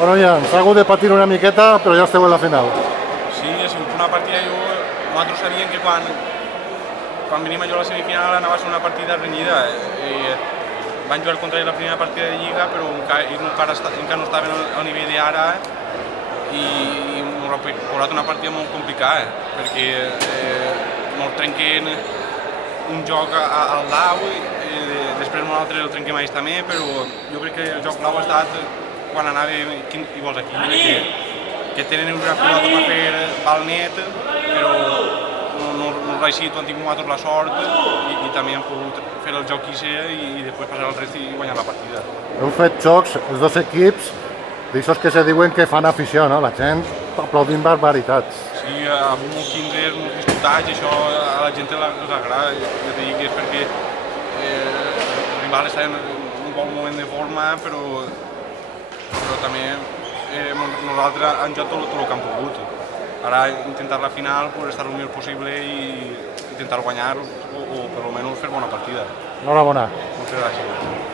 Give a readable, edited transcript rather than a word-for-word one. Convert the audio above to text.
Bueno, Ian, s'ha hagut de patir una miqueta, però ja esteu en la final. Sí, ha sigut una partida, nosaltres sabíem que quan venim a jugar a la semifinal anava a ser una partida renyida. Van jugar contra ells la primera partida de Lliga, però encara no estaven al nivell d'ara i ens ha posat una partida molt complicada, perquè ens trenquen un joc al blau, després nosaltres el trenquem a ells també, però jo crec que el joc blau ha estat quan anàvem, iguals aquí, que tenen una pilota per fer pal net, però no ha eixit, han tingut nosaltres la sort i també hem pogut fer el joc i després passar el rest i guanyar la partida. Heu fet jocs, els dos equips, d'aixòs que se diuen que fan afició, no? La gent aplaudint barbaritats. Sí, amb molts quinzers, molts disputats, això a la gent els agrada. Jo t'he dit que és perquè el rival està en un bon moment de forma, però també nosaltres hem jugat tot el que hem pogut. Ara intentar la final, estar el millor possible i intentar guanyar o per almenys fer bona partida. Enhorabona. Moltes gràcies.